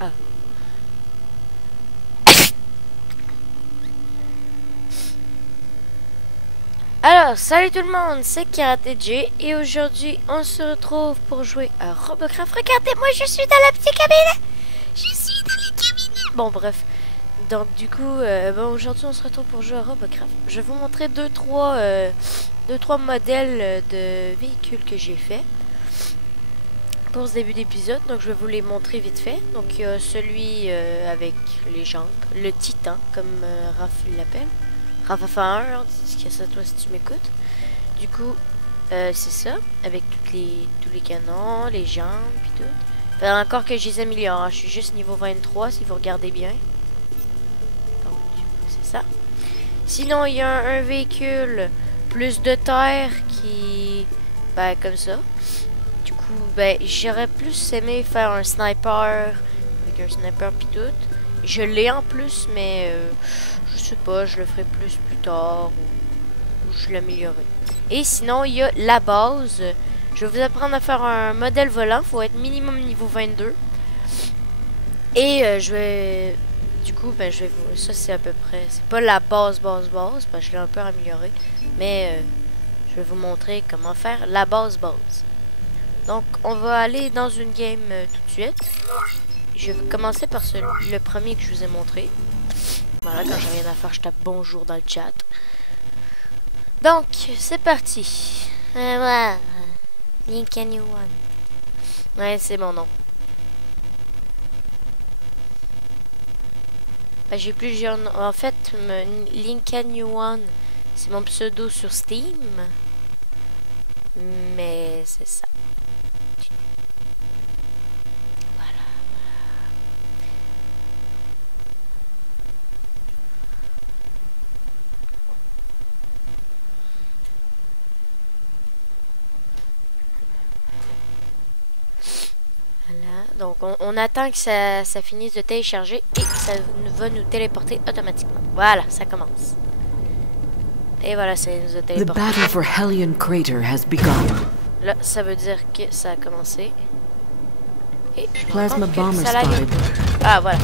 Ah. Alors, salut tout le monde, c'est KaratéJ et aujourd'hui on se retrouve pour jouer à Robocraft. Regardez-moi, je suis dans la petite cabine. Je suis dans la cabine. Bon, bref. Donc du coup, aujourd'hui on se retrouve pour jouer à Robocraft. Je vais vous montrer deux trois modèles de véhicules que j'ai fait pour ce début d'épisode. Donc je vais vous les montrer vite fait. Donc il y a celui avec les jambes, le Titan comme Raph l'appelle. Rafa 1, dis que ça toi si tu m'écoutes. Du coup, c'est ça, avec tous les canons, les jambes puis tout. Enfin, encore que je les améliore, hein. Je suis juste niveau 23 si vous regardez bien. Donc, c'est ça. Sinon, il y a un véhicule plus de terre qui... Ben, comme ça. Du coup, ben, j'aurais plus aimé faire un sniper, avec un sniper puis tout. Je l'ai en plus, mais... je sais pas, je le ferai plus tard ou je l'améliorerai. Et sinon, il y a la base. Je vais vous apprendre à faire un modèle volant. Il faut être minimum niveau 22. Et je vais... Du coup, ben, je vais vous... Ça, c'est à peu près... C'est pas la base, parce que je l'ai un peu amélioré. Mais je vais vous montrer comment faire la base. Donc, on va aller dans une game tout de suite. Je vais commencer par le premier que je vous ai montré. Voilà, quand j'ai rien à faire, je tape bonjour dans le chat. Donc, c'est parti. Voilà. Lincoln One. Ouais, c'est mon nom. Ben, j'ai plusieurs noms. En fait, Lincoln One, c'est mon pseudo sur Steam. Mais c'est ça. Donc on attend que ça finisse de télécharger et ça va nous téléporter automatiquement. Voilà, ça commence. Et voilà, ça nous a téléporté. Là, ça veut dire que ça a commencé. Et Plasma bomber spotted. Ah, voilà.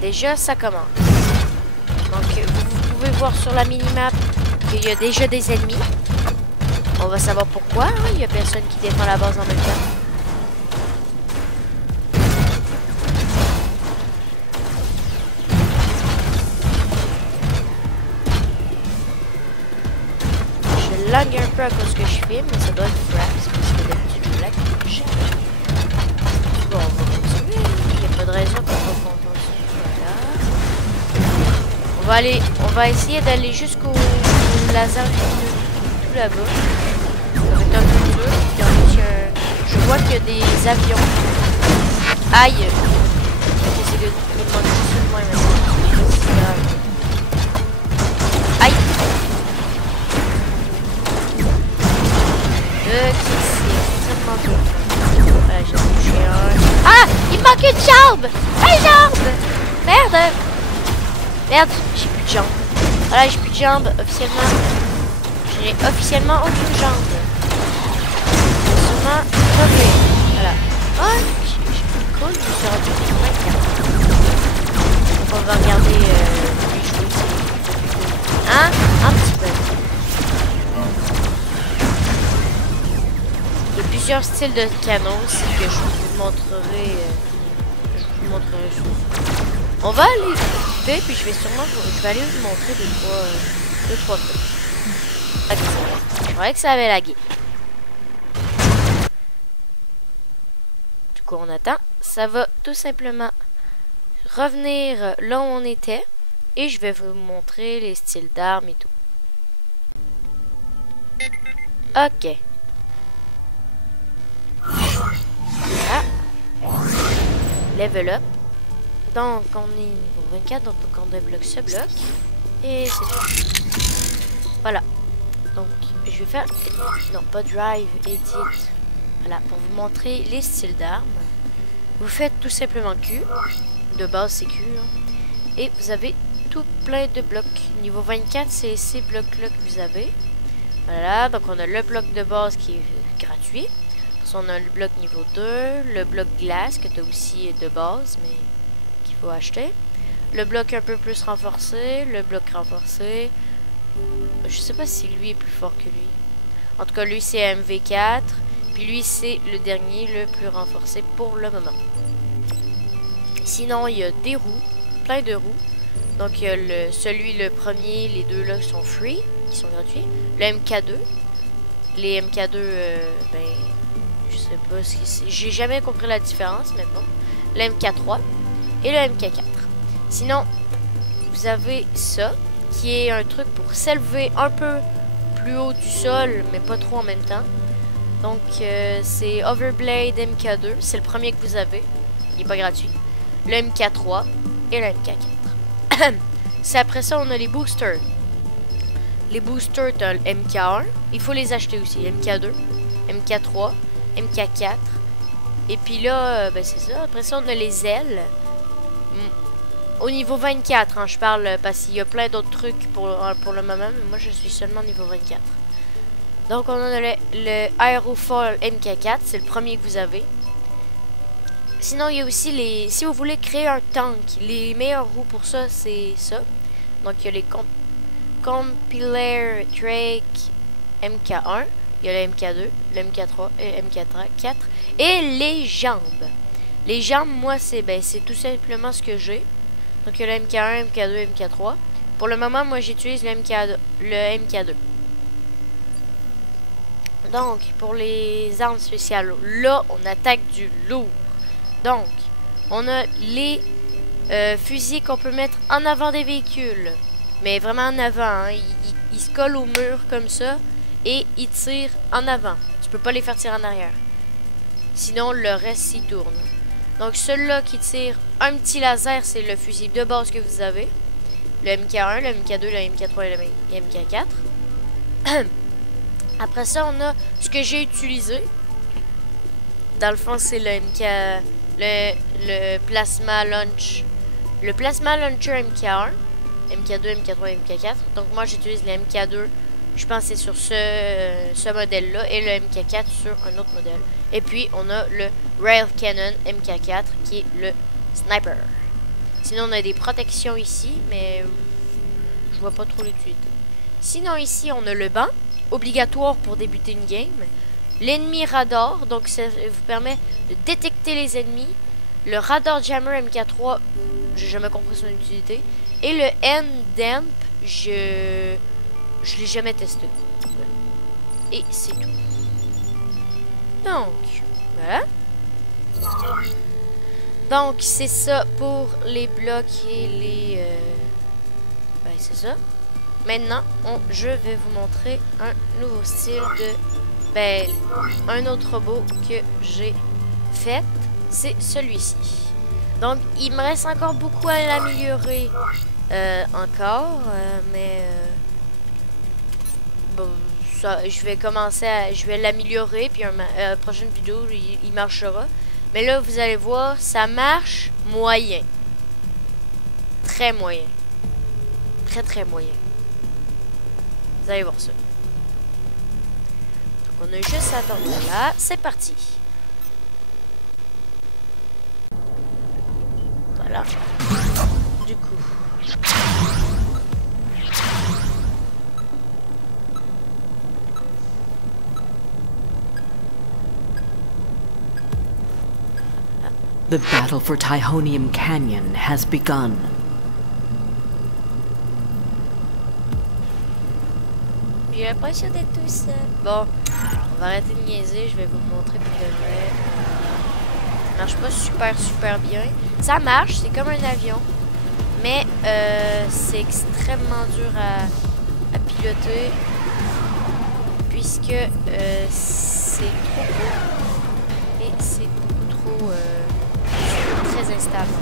Déjà, ça commence. Donc vous pouvez voir sur la minimap qu'il y a déjà des ennemis. On va savoir pourquoi. Hein? Il n'y a personne qui défend la base en même temps. Lag un peu à cause que je filme, mais ça doit être fraps parce que d'habitude je lag jamais. Bon, on va continuer. Il n'y a pas de raison qu'on va continuer. Voilà. On va essayer d'aller jusqu'au laser lumineux tout là-bas. Ça va être un peu dur. Je vois qu'il y a des avions. Aïe! Ok, c'est good. Je vais demander juste de moi maintenant. C'est grave. Aïe! C'est extrêmement dur. Voilà, j'ai touché un. Ah! Il me manque une jambe! Une jambe! Merde! Merde, j'ai plus de jambes. Voilà, j'ai plus de jambes officiellement. J'ai officiellement aucune jambe. Seulement crevé. Voilà. Oh, j'ai cool, je me suis rendu compte. Donc on va regarder les jouer ici. Hein? Un petit peu. Il y a plusieurs styles de canon aussi que je vous montrerai. On va aller écouter, puis je vais aller vous montrer deux, trois trucs. Je croyais que ça avait lagué. Du coup, on attend. Ça va tout simplement revenir là où on était. Et je vais vous montrer les styles d'armes et tout. Ok. Voilà. Level up. Donc on est niveau 24, donc on débloque ce bloc. Et c'est tout. Voilà. Donc je vais faire... Non, pas drive, edit. Voilà, pour vous montrer les styles d'armes. Vous faites tout simplement Q. De base c'est Q. Hein. Et vous avez tout plein de blocs. Niveau 24, c'est ces blocs-là que vous avez. Voilà, donc on a le bloc de base qui est gratuit. Ça, on a le bloc niveau 2, le bloc glace que tu as aussi de base, mais qu'il faut acheter. Le bloc un peu plus renforcé, le bloc renforcé. Je sais pas si lui est plus fort que lui. En tout cas, lui c'est MV4. Puis lui c'est le dernier, le plus renforcé pour le moment. Sinon, il y a des roues, plein de roues. Donc il y a le premier, les deux là sont free, qui sont gratuits. Le MK2. Les MK2, ben, je sais pas ce que c'est. J'ai jamais compris la différence maintenant. Le MK3 et le MK4. Sinon, vous avez ça, qui est un truc pour s'élever un peu plus haut du sol, mais pas trop en même temps. Donc, c'est Overblade MK2. C'est le premier que vous avez. Il n'est pas gratuit. Le MK3 et le MK4. C'est après ça, on a les boosters. Les boosters, tu as le MK1. Il faut les acheter aussi. MK2, MK3, MK4. Et puis là, ben c'est ça. Après ça, on a les ailes. Au niveau 24, hein, je parle parce qu'il y a plein d'autres trucs pour le moment. Mais moi, je suis seulement au niveau 24. Donc, on a le Aerofoil MK4. C'est le premier que vous avez. Sinon, il y a aussi les... Si vous voulez créer un tank, les meilleures roues pour ça, c'est ça. Donc, il y a les Compiler Drake MK1. Il y a le MK2, le MK3 et le MK4. Et les jambes. Les jambes, moi, c'est tout simplement ce que j'ai. Donc, il y a le MK1, MK2, MK3. Pour le moment, moi, j'utilise le MK2. Donc, pour les armes spéciales, là, on attaque du lourd. Donc, on a les fusils qu'on peut mettre en avant des véhicules. Mais vraiment en avant. Hein. Ils se collent au mur comme ça. Et ils tirent en avant. Tu peux pas les faire tirer en arrière. Sinon, le reste s'y tourne. Donc, celui-là qui tire un petit laser, c'est le fusil de base que vous avez. Le MK1, le MK2, le MK3 et le MK4. Après ça, on a ce que j'ai utilisé. Dans le fond, c'est le MK... Le Plasma Launch. Le Plasma Launcher MK1. MK2, MK3 et MK4. Donc, moi, j'utilise le MK2. Je pense que c'est sur ce modèle-là. Et le MK4 sur un autre modèle. Et puis, on a le Rail Cannon MK4 qui est le Sniper. Sinon, on a des protections ici. Mais je vois pas trop l'utilité. Sinon, ici, on a le banc. Obligatoire pour débuter une game. L'ennemi radar, donc ça vous permet de détecter les ennemis. Le radar jammer MK3, j'ai jamais compris son utilité. Et le N-Damp, je l'ai jamais testé. Et c'est tout. Donc, voilà. Donc, c'est ça pour les blocs et les... ben, c'est ça. Maintenant, je vais vous montrer un nouveau style de... Ben, un autre robot que j'ai fait, c'est celui-ci. Donc, il me reste encore beaucoup à l'améliorer mais bon, ça, je vais l'améliorer, puis la prochaine vidéo, il marchera. Mais là, vous allez voir, ça marche moyen. Très moyen. Très, très moyen. Vous allez voir ça. On a juste à attendre là. C'est parti. Voilà. Du coup. The battle for Tyhonium Canyon has begun. J'ai l'impression d'être tout seul. Bon, on va arrêter de niaiser. Je vais vous montrer pour de vrai. Ça marche pas super bien. Ça marche, c'est comme un avion. Mais c'est extrêmement dur à piloter. Puisque c'est trop beau. Et c'est beaucoup trop très instable.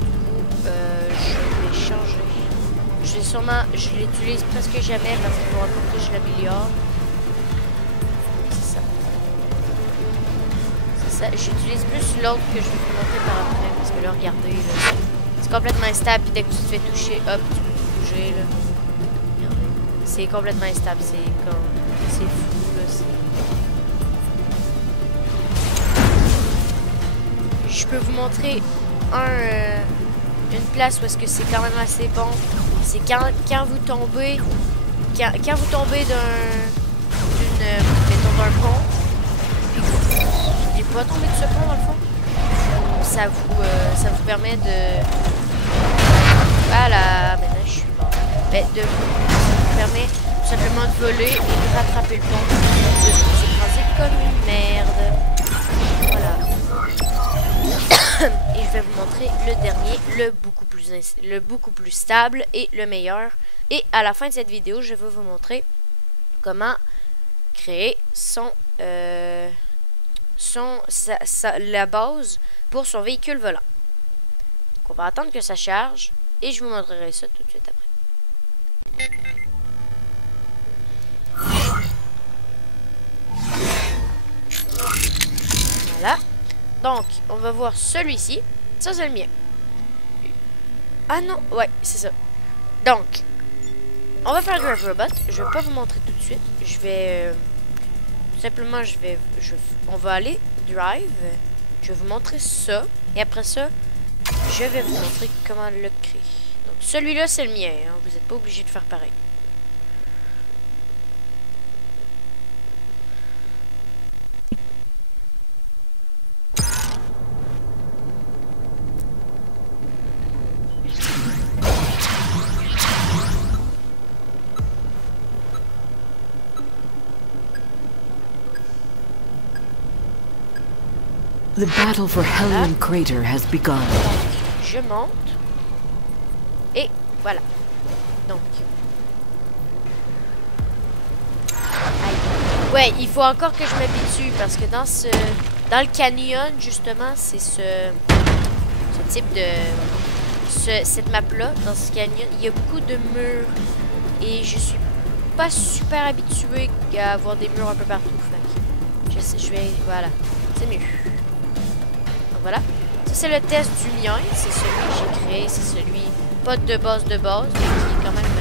Du coup, je vais changer. Je l'utilise presque jamais parce qu'il faudra pas que je l'améliore. C'est ça. C'est ça. J'utilise plus l'autre que je vais vous montrer par après. Parce que là, regardez, c'est complètement instable. Puis dès que tu te fais toucher, hop, tu peux bouger. Là. Regardez. C'est complètement instable. C'est fou. Là, je peux vous montrer une place où est-ce que c'est quand même assez bon. C'est quand vous tombez mettons d'un pont, puis que vous n'êtes pas tombé de ce pont dans le fond, ça vous permet de... Voilà, maintenant je suis mort. Mais ça vous permet tout simplement de voler et de rattraper le pont, de vous écraser comme une merde. Voilà. Et je vais vous montrer le dernier, le beaucoup plus stable et le meilleur. Et à la fin de cette vidéo, je vais vous montrer comment créer la base pour son véhicule volant. Donc, on va attendre que ça charge et je vous montrerai ça tout de suite après. Voilà. Donc, on va voir celui-ci. Ça, c'est le mien. Ah non, ouais, c'est ça. Donc, on va faire Drive Robot. Je vais pas vous montrer tout de suite. Je vais... simplement, on va aller Drive. Je vais vous montrer ça. Et après ça, je vais vous montrer comment le créer. Donc, celui-là, c'est le mien. Hein. Vous n'êtes pas obligé de faire pareil. The battle for Hellion Crater has begun. Je monte. Et voilà. Donc. Aïe. Ouais, il faut encore que je m'habitue parce que dans le canyon, justement, c'est ce type de... cette map-là, dans ce canyon, il y a beaucoup de murs. Et je suis pas super habituée à avoir des murs un peu partout. Fait je vais... Voilà. C'est mieux. Voilà. Ça, c'est le test du mien. C'est celui que j'ai créé. C'est celui pas de base, mais qui est quand même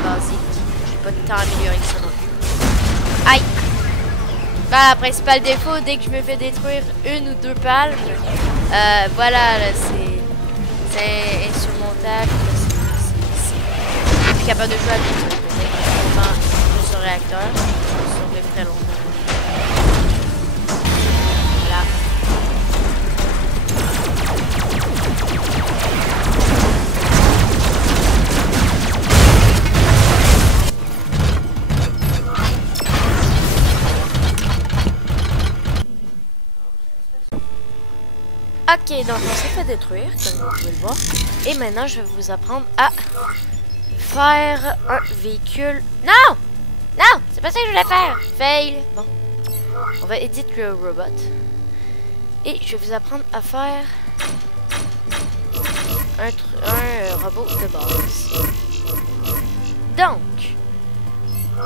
basique. J'ai pas de temps à améliorer ça non plus. Aïe! Bah, principal défaut, dès que je me fais détruire une ou deux palmes, voilà, là, c'est insurmontable. Je suis plus capable de jouer avec ça. Peut-être sur réacteur. Je vais survivre très longtemps. Voilà. Ok, donc on s'est fait détruire, comme vous pouvez le voir. Et maintenant, je vais vous apprendre à faire un véhicule... Non! Non! C'est pas ça que je voulais faire! Fail! Bon. On va éditer le robot. Et je vais vous apprendre à faire un robot de base. Donc,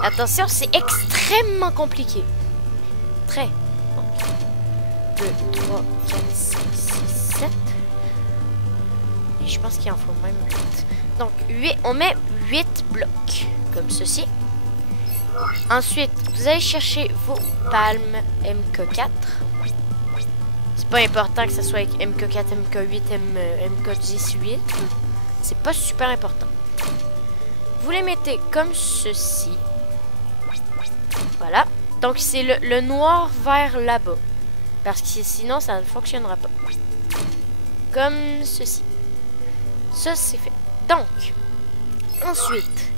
attention, c'est extrêmement compliqué. Très. 2, 3, 4, 5, 6, 7. Et je pense qu'il en faut même 8. Donc, on met 8 blocs, comme ceci. Ensuite, vous allez chercher vos palmes MK4. C'est pas important que ce soit avec MK4, MK8, MK10, 8. C'est pas super important. Vous les mettez comme ceci. Voilà. Donc, c'est le noir vers là-bas. Parce que sinon, ça ne fonctionnera pas. Comme ceci. Ça, c'est fait. Donc, ensuite,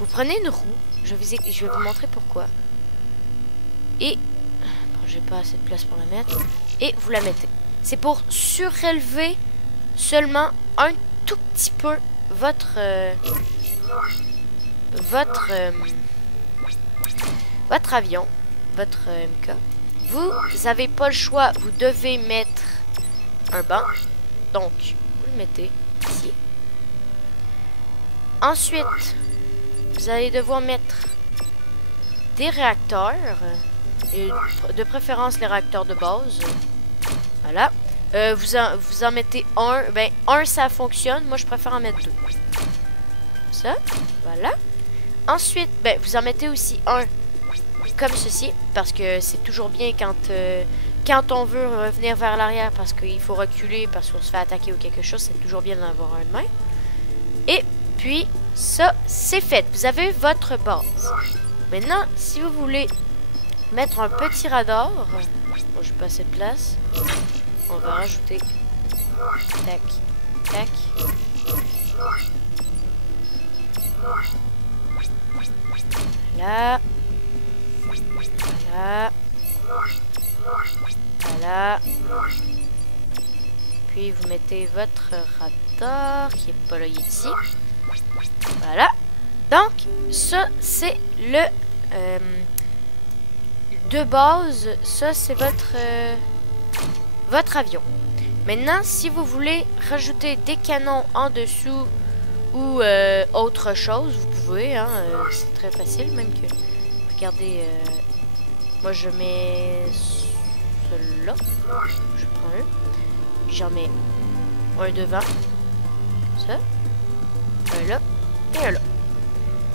vous prenez une roue. Je vais vous montrer pourquoi. Et, bon, j'ai pas assez de place pour la mettre. Et vous la mettez. C'est pour surélever seulement un tout petit peu votre avion, votre MK. Vous n'avez pas le choix, vous devez mettre un banc. Donc, vous le mettez ici. Ensuite, vous allez devoir mettre des réacteurs. Et de préférence, les réacteurs de base. Voilà. Vous en mettez un. Ben, un, ça fonctionne. Moi, je préfère en mettre deux. Ça. Voilà. Ensuite, ben, vous en mettez aussi un comme ceci. Parce que c'est toujours bien quand quand on veut revenir vers l'arrière parce qu'il faut reculer parce qu'on se fait attaquer ou quelque chose, c'est toujours bien d'en avoir un de main. Et puis, ça, c'est fait. Vous avez votre base. Maintenant, si vous voulez mettre un petit radar, bon, j'ai pas assez de place, on va rajouter tac, tac. Là. Voilà. Voilà. Puis vous mettez votre radar qui est pas là, il est ici. Voilà. Donc, ça c'est le de base. Ça c'est votre avion. Maintenant, si vous voulez rajouter des canons en dessous ou autre chose, vous pouvez. Hein, c'est très facile, même que. Regardez. Moi, je mets celui-là. Je prends un. J'en mets un devant. Ça. Un là. Et un là.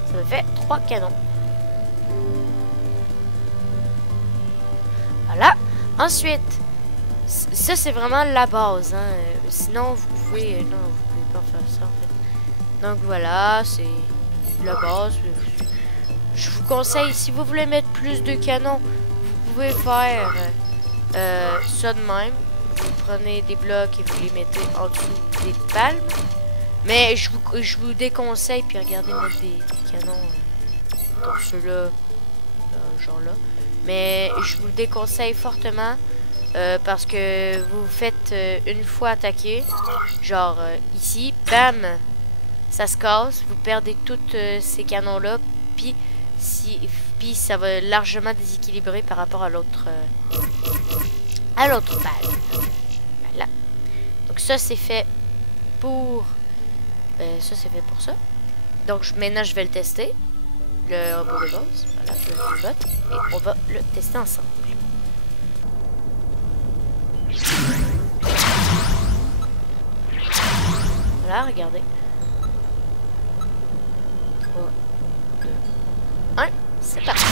Ça me fait 3 canons. Voilà. Ensuite, ça, c'est vraiment la base. Hein. Sinon, vous pouvez... non, vous pouvez pas faire ça, en fait. Donc, voilà. C'est la base. Je vous conseille, si vous voulez mettre plus de canons, vous pouvez faire ça de même. Vous prenez des blocs et vous les mettez en dessous des palmes. Mais je vous déconseille, puis regardez, mettre des canons dans ceux-là, genre là. Mais je vous le déconseille fortement parce que vous vous faites une fois attaquer, genre ici, bam, ça se casse, vous perdez tous ces canons-là, puis ça va largement déséquilibrer par rapport à l'autre balle. Voilà. Donc ça c'est fait pour ça. Donc maintenant je vais le tester, le robot de base. Voilà, je le robot et on va le tester ensemble. Voilà, regardez. 3, 2, 1, c'est parti.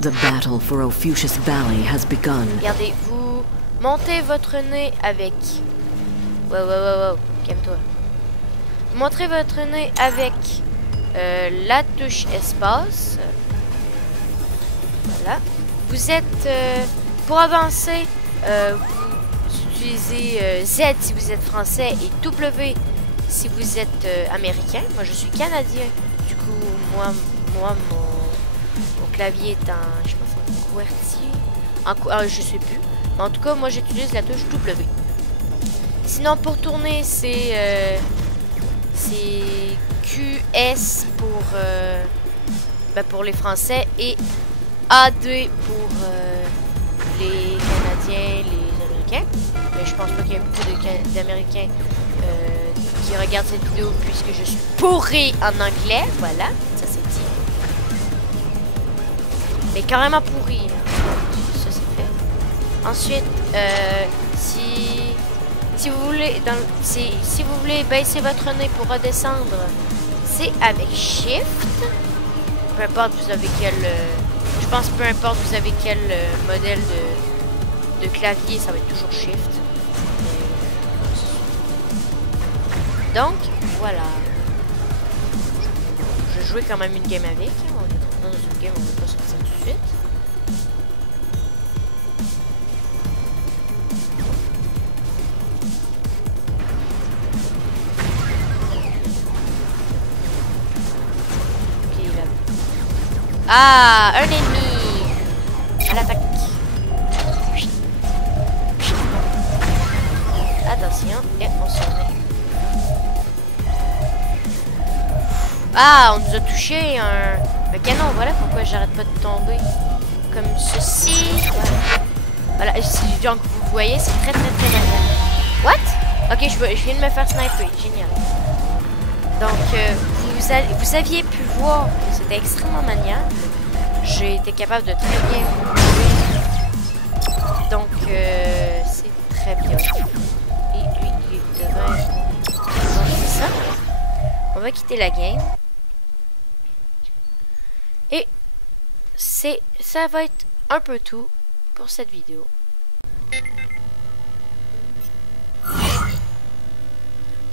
The battle for Ophiuchus Valley has begun. Regardez, vous montez votre nez avec... Wow, calme-toi. Vous montrez votre nez avec la touche espace. Voilà. Vous êtes... pour avancer, vous utilisez Z si vous êtes français et W si vous êtes américain. Moi, je suis canadien. Du coup, moi mon clavier est en... je pense en QWERTY. Je sais plus. En tout cas, moi, j'utilise la touche W. Sinon, pour tourner, c'est QS pour les Français et AD pour les Canadiens, les Américains. Mais je pense pas qu'il y ait beaucoup d'Américains qui regardent cette vidéo puisque je suis pourri en anglais. Voilà, ça c'est dit. Mais carrément pourri. Ça c'est fait. Ensuite, si vous voulez baisser votre nez pour redescendre, c'est avec Shift. Peu importe vous avez quel... je pense peu importe vous avez quel modèle de clavier, ça va être toujours Shift. Donc, voilà. Je vais jouer quand même une game avec. On est dans une game, on ne va pas sortir tout de suite. Ah, un ennemi à l'attaque. Attention, et on se remet. Ah, on nous a touché un canon. Voilà pourquoi j'arrête pas de tomber. Comme ceci. Voilà, donc vous voyez, c'est très maniable. What? Ok, je viens de me faire sniper. Génial. Donc, vous aviez pu voir que c'était extrêmement maniable. J'ai été capable de très bien jouer. Donc, c'est très bien. Et lui, il devrait... Donc, ça. On va quitter la game. Et ça va être un peu tout pour cette vidéo.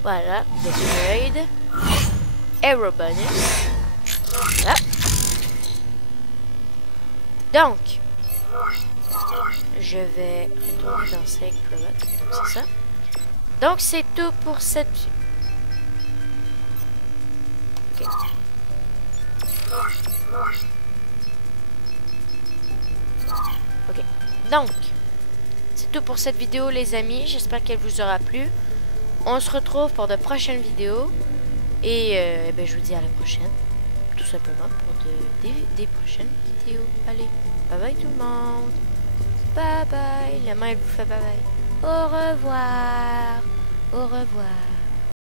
Voilà, upgrade. Aero bonus. Voilà. Donc, je vais retourner dans Select Product. C'est ça. Donc, c'est tout pour cette... Ok. Ok. Donc, c'est tout pour cette vidéo, les amis. J'espère qu'elle vous aura plu. On se retrouve pour de prochaines vidéos. Et ben, je vous dis à la prochaine. Tout simplement pour des prochaines vidéos. Allez, bye bye tout le monde. Bye bye. La main elle vous fait bye bye. Au revoir. Au revoir.